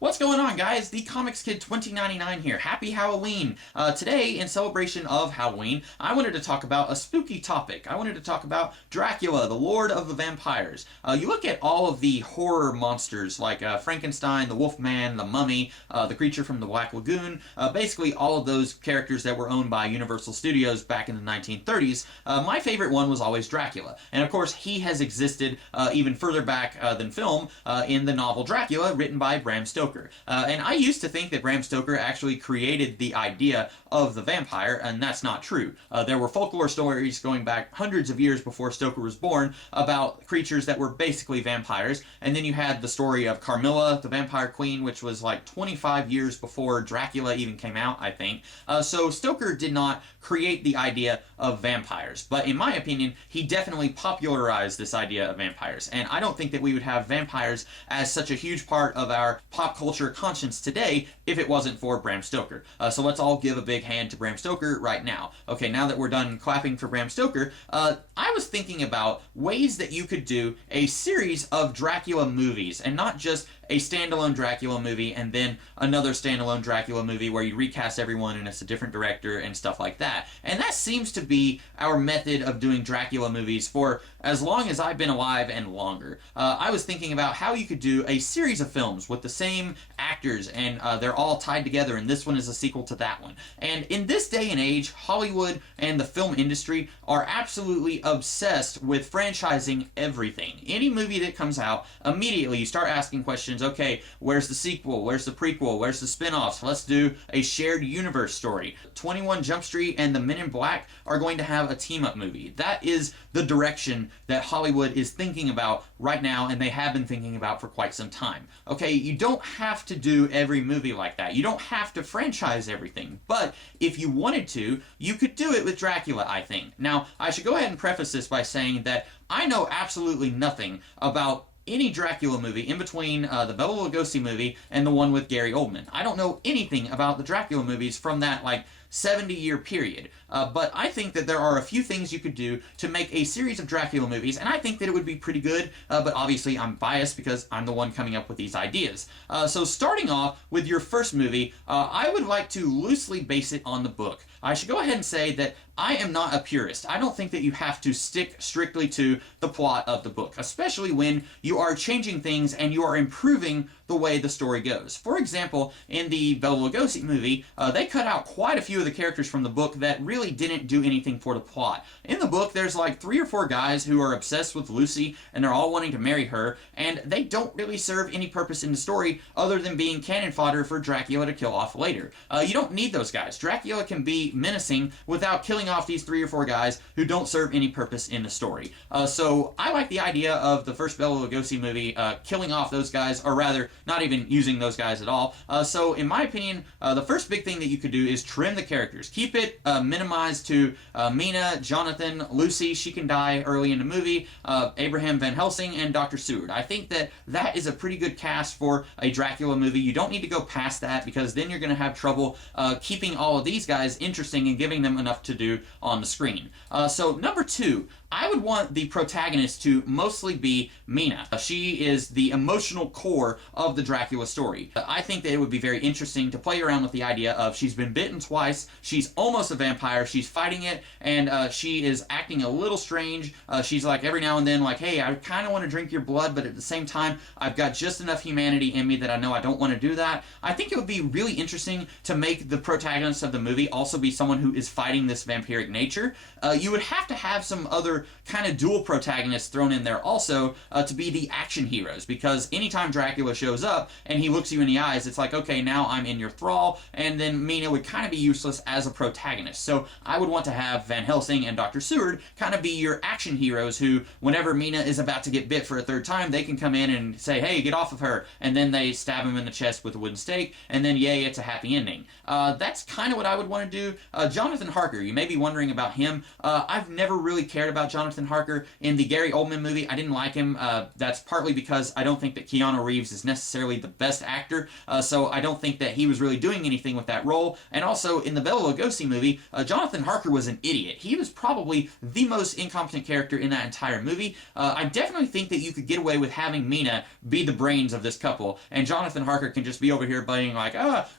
What's going on, guys? The Comics Kid 2099 here. Happy Halloween! Today, in celebration of Halloween, I wanted to talk about a spooky topic. I wanted to talk about Dracula, the Lord of the Vampires. You look at all of the horror monsters like Frankenstein, the Wolfman, the Mummy, the Creature from the Black Lagoon, basically all of those characters that were owned by Universal Studios back in the 1930s. My favorite one was always Dracula. And of course, he has existed even further back than film in the novel Dracula, written by Bram Stoker. And I used to think that Bram Stoker actually created the idea of the vampire, and that's not true. There were folklore stories going back hundreds of years before Stoker was born about creatures that were basically vampires, and then you had the story of Carmilla, the vampire queen, which was like 25 years before Dracula even came out, I think. So Stoker did not create the idea of vampires, but in my opinion, he definitely popularized this idea of vampires, and I don't think that we would have vampires as such a huge part of our pop culture conscience today if it wasn't for Bram Stoker. So let's all give a big hand to Bram Stoker right now. Okay, now that we're done clapping for Bram Stoker, I was thinking about ways that you could do a series of Dracula movies, and not just a standalone Dracula movie and then another standalone Dracula movie where you recast everyone and it's a different director and stuff like that. And that seems to be our method of doing Dracula movies for as long as I've been alive and longer. I was thinking about how you could do a series of films with the same actors, and they're all tied together, and this one is a sequel to that one. And in this day and age, Hollywood and the film industry are absolutely obsessed with franchising everything. Any movie that comes out, immediately you start asking questions. Okay, where's the sequel? Where's the prequel? Where's the spin-offs? Let's do a shared universe story. 21 Jump Street and the Men in Black are going to have a team-up movie. That is the direction that Hollywood is thinking about right now, and they have been thinking about for quite some time. Okay, you don't have to do every movie like that. You don't have to franchise everything, but if you wanted to, you could do it with Dracula, I think. Now, I should go ahead and preface this by saying that I know absolutely nothing about any Dracula movie in between the Bela Lugosi movie and the one with Gary Oldman. I don't know anything about the Dracula movies from that, 70-year period. But I think that there are a few things you could do to make a series of Dracula movies, and I think that it would be pretty good, but obviously I'm biased because I'm the one coming up with these ideas. So starting off with your first movie, I would like to loosely base it on the book. I should go ahead and say that I am not a purist. I don't think that you have to stick strictly to the plot of the book, especially when you are changing things and you are improving the way the story goes. For example, in the Bela Lugosi movie, they cut out quite a few of the characters from the book that really didn't do anything for the plot. In the book, there's like 3 or 4 guys who are obsessed with Lucy, and they're all wanting to marry her, and they don't really serve any purpose in the story other than being cannon fodder for Dracula to kill off later. You don't need those guys. Dracula can be menacing without killing off these 3 or 4 guys who don't serve any purpose in the story. So I like the idea of the first Bela Lugosi movie killing off those guys, or rather, not even using those guys at all. So in my opinion, the first big thing that you could do is trim the characters. Keep it minimized to Mina, Jonathan, Lucy, she can die early in the movie, Abraham Van Helsing, and Dr. Seward. I think that that is a pretty good cast for a Dracula movie. You don't need to go past that because then you're going to have trouble keeping all of these guys interesting and giving them enough to do on the screen. So number 2, I would want the protagonist to mostly be Mina. She is the emotional core of the Dracula story. I think that it would be very interesting to play around with the idea of she's been bitten twice, she's almost a vampire, she's fighting it, and she is acting a little strange. She's like every now and then like, hey, I kind of want to drink your blood, but at the same time, I've got just enough humanity in me that I know I don't want to do that. I think it would be really interesting to make the protagonist of the movie also be someone who is fighting this vampiric nature. You would have to have some other kind of dual protagonists thrown in there also to be the action heroes, because anytime Dracula shows up and he looks you in the eyes, it's like, okay, now I'm in your thrall, and then Mina would kind of be useless as a protagonist. So I would want to have Van Helsing and Dr. Seward kind of be your action heroes who, whenever Mina is about to get bit for a 3rd time, they can come in and say, hey, get off of her, and then they stab him in the chest with a wooden stake, and then yay, it's a happy ending. That's kind of what I would want to do. Jonathan Harker, you may be wondering about him. I've never really cared about Jonathan Harker. In the Gary Oldman movie, I didn't like him. That's partly because I don't think that Keanu Reeves is necessarily necessarily the best actor, so I don't think that he was really doing anything with that role. And also, in the Bela Lugosi movie, Jonathan Harker was an idiot. He was probably the most incompetent character in that entire movie. I definitely think that you could get away with having Mina be the brains of this couple, and Jonathan Harker can just be over here being like,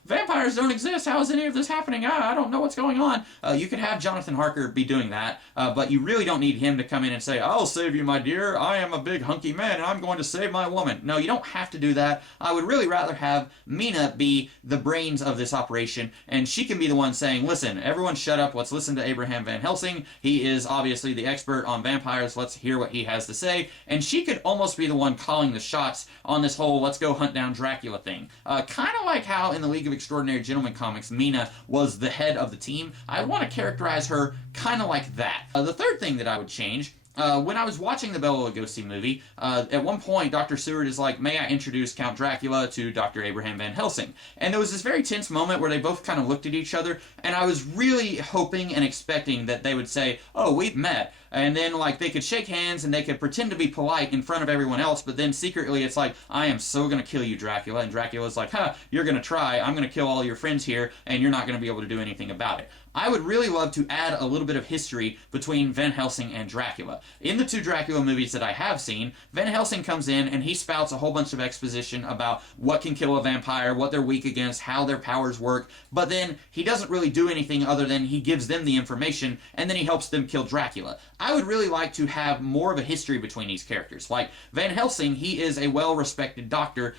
vampires don't exist, how is any of this happening? I don't know what's going on. You could have Jonathan Harker be doing that, but you really don't need him to come in and say, I'll save you, my dear, I am a big hunky man and I'm going to save my woman. No, you don't have to do that. I would really rather have Mina be the brains of this operation, and she can be the one saying, listen, everyone shut up, let's listen to Abraham Van Helsing, he is obviously the expert on vampires, let's hear what he has to say. And she could almost be the one calling the shots on this whole let's go hunt down Dracula thing. Kind of like how in the League of Extraordinary Gentlemen comics, Mina was the head of the team. I want to characterize her kind of like that. The third thing that I would change, when I was watching the Bela Lugosi movie, at one point Dr. Seward is like, may I introduce Count Dracula to Dr. Abraham Van Helsing? And there was this very tense moment where they both kind of looked at each other, and I was really hoping and expecting that they would say, oh, we've met. And then, like, they could shake hands and they could pretend to be polite in front of everyone else, but then secretly it's like, I am so gonna kill you, Dracula. And Dracula's like, you're gonna try, I'm gonna kill all your friends here, and you're not gonna be able to do anything about it. I would really love to add a little bit of history between Van Helsing and Dracula. In the two Dracula movies that I have seen, Van Helsing comes in and he spouts a whole bunch of exposition about what can kill a vampire, what they're weak against, how their powers work, but then he doesn't really do anything other than he gives them the information, and then he helps them kill Dracula. I would really like to have more of a history between these characters. Like, Van Helsing, he is a well-respected doctor,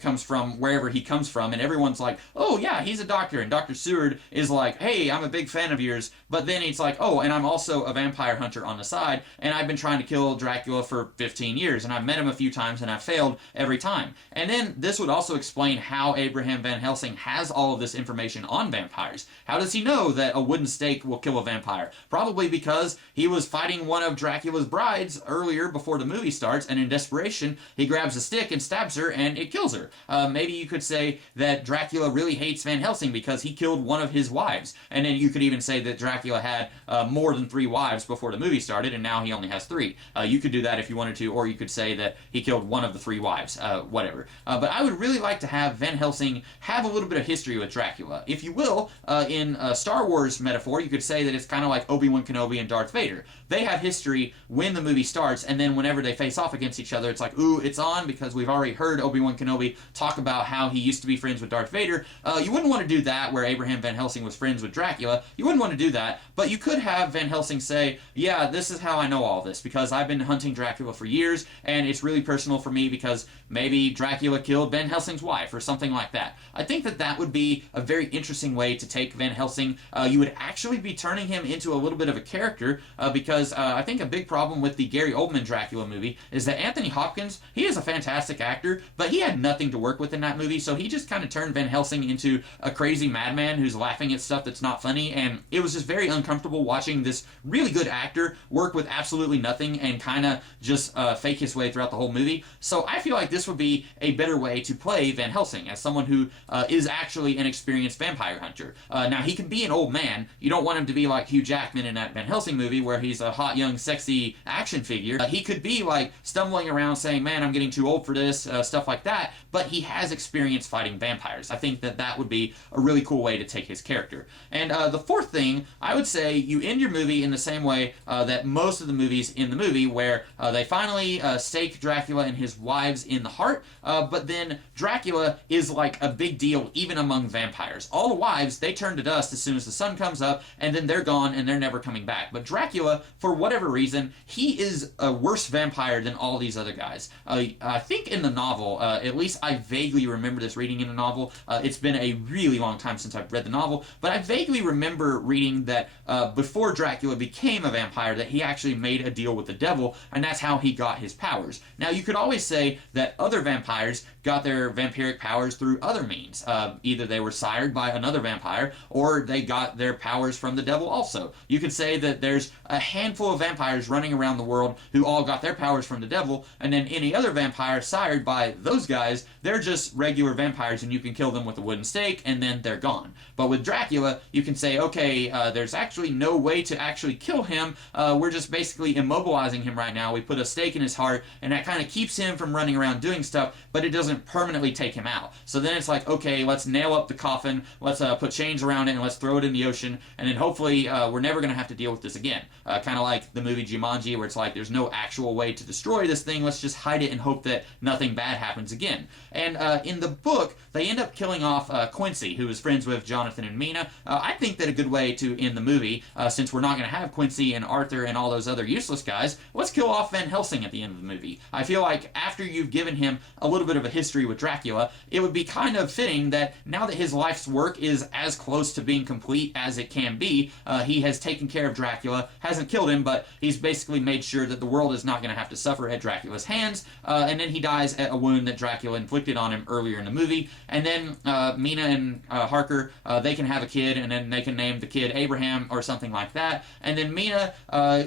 comes from wherever he comes from, and everyone's like, oh yeah, he's a doctor, and Dr. Seward is like, hey, I'm a big fan of yours, but then it's like, oh, and I'm also a vampire hunter on the side, and I've been trying to kill Dracula for 15 years, and I've met him a few times, and I've failed every time. And then this would also explain how Abraham Van Helsing has all of this information on vampires. How does he know that a wooden stake will kill a vampire? Probably because he was fighting one of Dracula's brides earlier before the movie starts, and in desperation, he grabs a stick and stabs her, and it kills her. Maybe you could say that Dracula really hates Van Helsing because he killed one of his wives, and then you could even say that Dracula had more than 3 wives before the movie started, and now he only has 3. You could do that if you wanted to, or you could say that he killed one of the 3 wives, whatever. But I would really like to have Van Helsing have a little bit of history with Dracula. If you will, in a Star Wars metaphor, you could say that it's kind of like Obi-Wan Kenobi and Darth Vader. They have history when the movie starts, and then whenever they face off against each other, it's like, ooh, it's on, because we've already heard Obi-Wan Kenobi talk about how he used to be friends with Darth Vader. You wouldn't want to do that where Abraham Van Helsing was friends with Dracula. You wouldn't want to do that, but you could have Van Helsing say, yeah, this is how I know all this, because I've been hunting Dracula for years, and it's really personal for me because maybe Dracula killed Van Helsing's wife, or something like that. I think that that would be a very interesting way to take Van Helsing. You would actually be turning him into a little bit of a character, because I think a big problem with the Gary Oldman Dracula movie is that Anthony Hopkins, he is a fantastic actor, but he had nothing to work with in that movie, so he just kind of turned Van Helsing into a crazy madman who's laughing at stuff that's not funny, and it was just very uncomfortable watching this really good actor work with absolutely nothing and kind of just fake his way throughout the whole movie. So I feel like this would be a better way to play Van Helsing as someone who is actually an experienced vampire hunter. Now, he can be an old man. You don't want him to be like Hugh Jackman in that Van Helsing movie where he's a hot, young, sexy action figure. He could be like stumbling around saying, man, I'm getting too old for this, stuff like that, but he has experience fighting vampires. I think that that would be a really cool way to take his character. And the fourth thing, I would say you end your movie in the same way that most of the movies in the movie, where they finally stake Dracula and his wives in the heart, but then Dracula is like a big deal even among vampires. All the wives, they turn to dust as soon as the sun comes up, and then they're gone and they're never coming back. But Dracula, for whatever reason, he is a worse vampire than all these other guys. I think in the novel, at least I vaguely remember this reading in a novel. It's been a really long time since I've read the novel, but I vaguely remember reading that before Dracula became a vampire, that he actually made a deal with the devil, and that's how he got his powers. Now, you could always say that other vampires got their vampiric powers through other means. Either they were sired by another vampire, or they got their powers from the devil also. You could say that there's a handful of vampires running around the world who all got their powers from the devil, and then any other vampire sired by those guys, they're just regular vampires, and you can kill them with a wooden stake, and then they're gone. But with Dracula, you can say say, okay, there's actually no way to actually kill him. We're just basically immobilizing him right now. We put a stake in his heart, and that kind of keeps him from running around doing stuff, but it doesn't permanently take him out. So then it's like, okay, let's nail up the coffin, let's put chains around it, and let's throw it in the ocean, and then hopefully we're never going to have to deal with this again. Kind of like the movie Jumanji, where it's like, there's no actual way to destroy this thing, let's just hide it and hope that nothing bad happens again. And in the book, they end up killing off Quincy, who is friends with Jonathan and Mina. I think that a good way to end the movie, since we're not going to have Quincy and Arthur and all those other useless guys, let's kill off Van Helsing at the end of the movie. I feel like after you've given him a little bit of a history with Dracula, it would be kind of fitting that now that his life's work is as close to being complete as it can be, he has taken care of Dracula, hasn't killed him, but he's basically made sure that the world is not going to have to suffer at Dracula's hands, and then he dies at a wound that Dracula inflicted on him earlier in the movie, and then Mina and Harker, they can have a kid, and then they can name the kid Abraham or something like that, and then Mina,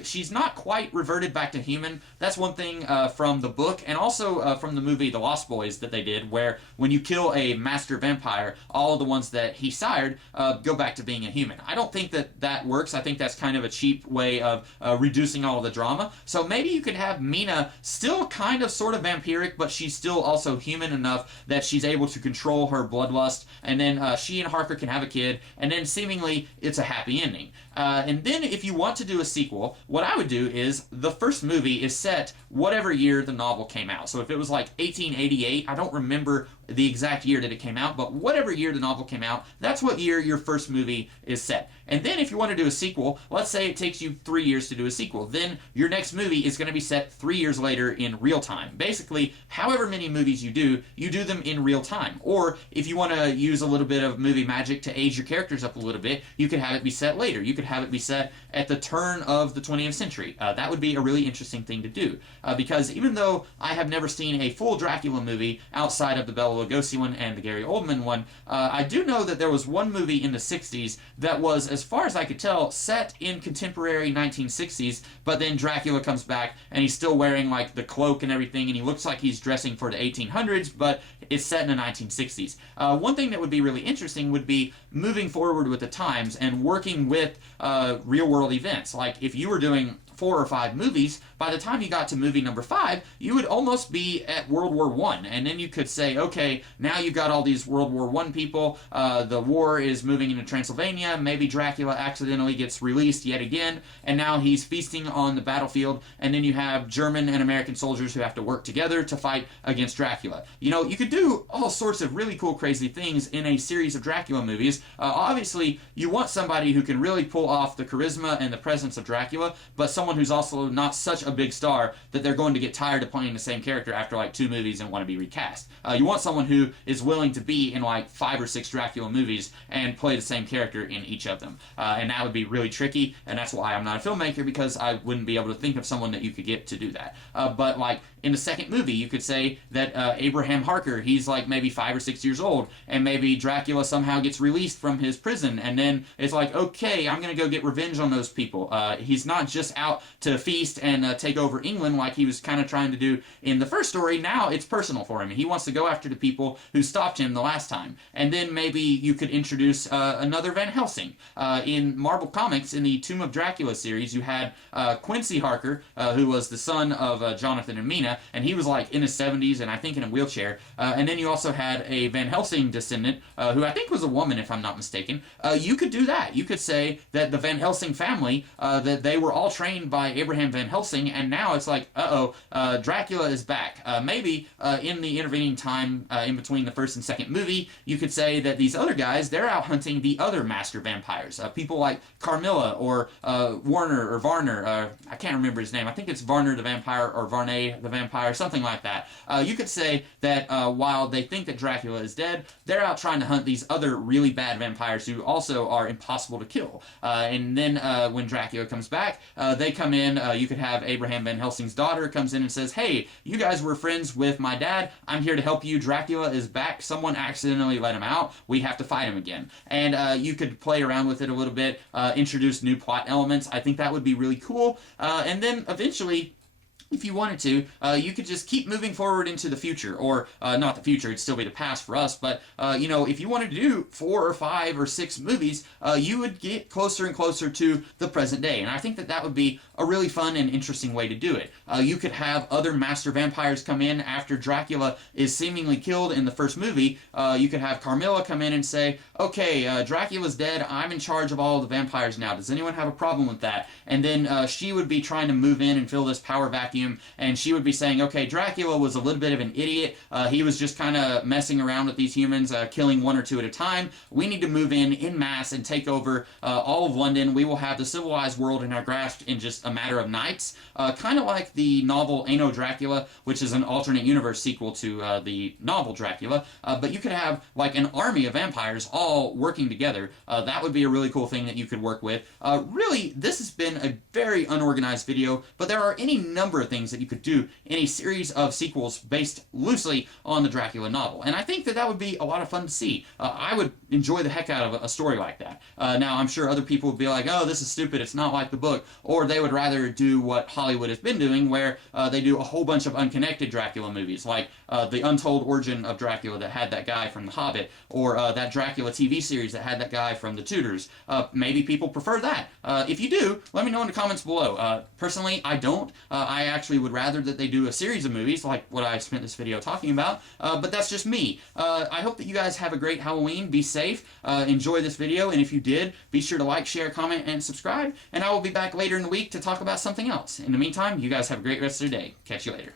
she's not quite reverted back to human. That's one thing from the book, and also from the movie The Lost Boys that they did, where when you kill a master vampire, all of the ones that he sired go back to being a human. I don't think that that works. I think that's kind of a cheap way of reducing all of the drama. So maybe you could have Mina still kind of sort of vampiric, but she's still also human enough that she's able to control her bloodlust, and then she and Harker can have a kid, and then seemingly it's a happy ending. And then if you want to do a sequel, what I would do is the first movie is set whatever year the novel came out. So if it was like 1888, I don't remember the exact year that it came out, but whatever year the novel came out, that's what year your first movie is set. And then if you want to do a sequel, let's say it takes you 3 years to do a sequel, then your next movie is going to be set 3 years later in real time. Basically, however many movies you do them in real time. Or if you want to use a little bit of movie magic to age your characters up a little bit, you could have it be set later. You could have it be set at the turn of the 20th century. That would be a really interesting thing to do. Because even though I have never seen a full Dracula movie outside of the Bela Lugosi one and the Gary Oldman one, I do know that there was one movie in the 60s that was, as far as I could tell, set in contemporary 1960s, but then Dracula comes back and he's still wearing like the cloak and everything, and he looks like he's dressing for the 1800s, but it's set in the 1960s. One thing that would be really interesting would be moving forward with the times and working with real world events. Like if you were doing 4 or 5 movies, by the time you got to movie number 5, you would almost be at World War I, and then you could say, okay, now you've got all these World War I people, the war is moving into Transylvania, maybe Dracula accidentally gets released yet again, and now he's feasting on the battlefield, and then you have German and American soldiers who have to work together to fight against Dracula. You know, you could do all sorts of really cool, crazy things in a series of Dracula movies. Obviously, you want somebody who can really pull off the charisma and the presence of Dracula, but someone who's also not such a big star that they're going to get tired of playing the same character after like 2 movies and want to be recast. You want someone who is willing to be in like 5 or 6 Dracula movies and play the same character in each of them. And that would be really tricky, and that's why I'm not a filmmaker, because I wouldn't be able to think of someone that you could get to do that. But like in the second movie, you could say that Abraham Harker, he's like maybe 5 or 6 years old, and maybe Dracula somehow gets released from his prison, and then it's like, okay, I'm going to go get revenge on those people. He's not just out to feast and take over England like he was kind of trying to do in the first story. Now it's personal for him. He wants to go after the people who stopped him the last time. And then maybe you could introduce another Van Helsing. In Marvel Comics, in the Tomb of Dracula series, you had Quincy Harker, who was the son of Jonathan and Mina, and he was like in his 70s and I think in a wheelchair. And then you also had a Van Helsing descendant, who I think was a woman, if I'm not mistaken. You could do that. You could say that the Van Helsing family, that they were all trained by Abraham Van Helsing, and now it's like, Dracula is back. Maybe in the intervening time in between the first and second movie, you could say that these other guys, they're out hunting the other master vampires. People like Carmilla or Warner or Varner. I can't remember his name. I think it's Varner the Vampire or Varney the Vampire, something like that. You could say that while they think that Dracula is dead, they're out trying to hunt these other really bad vampires who also are impossible to kill. And then when Dracula comes back, they come in. You could have Abraham Van Helsing's daughter comes in and says, hey, you guys were friends with my dad. I'm here to help you. Dracula is back. Someone accidentally let him out. We have to fight him again. And you could play around with it a little bit, introduce new plot elements. I think that would be really cool. And then eventually, if you wanted to, you could just keep moving forward into the future, or not the future, it'd still be the past for us, but if you wanted to do 4 or 5 or 6 movies, you would get closer and closer to the present day, and I think that that would be a really fun and interesting way to do it. You could have other master vampires come in after Dracula is seemingly killed in the first movie. You could have Carmilla come in and say, okay, Dracula's dead, I'm in charge of all of the vampires now, does anyone have a problem with that? And then she would be trying to move in and fill this power vacuum, and she would be saying, okay, Dracula was a little bit of an idiot, he was just kind of messing around with these humans, killing 1 or 2 at a time. We need to move in mass and take over all of London. We will have the civilized world in our grasp in just a matter of nights. Kind of like the novel Anno Dracula, which is an alternate universe sequel to the novel Dracula, but you could have like an army of vampires all working together. That would be a really cool thing that you could work with. Really, this has been a very unorganized video, but there are any number of things that you could do in a series of sequels based loosely on the Dracula novel, and I think that that would be a lot of fun to see. I would enjoy the heck out of a story like that. Now, I'm sure other people would be like, oh, this is stupid, it's not like the book, or they would rather do what Hollywood has been doing, where they do a whole bunch of unconnected Dracula movies, like The Untold Origin of Dracula that had that guy from The Hobbit, or that Dracula TV series that had that guy from The Tudors. Maybe people prefer that. If you do, let me know in the comments below. Personally, I don't. I actually would rather that they do a series of movies, like what I spent this video talking about, but that's just me. I hope that you guys have a great Halloween, be safe, enjoy this video, and if you did, be sure to like, share, comment, and subscribe, and I will be back later in the week to talk about something else. In the meantime, you guys have a great rest of your day. Catch you later.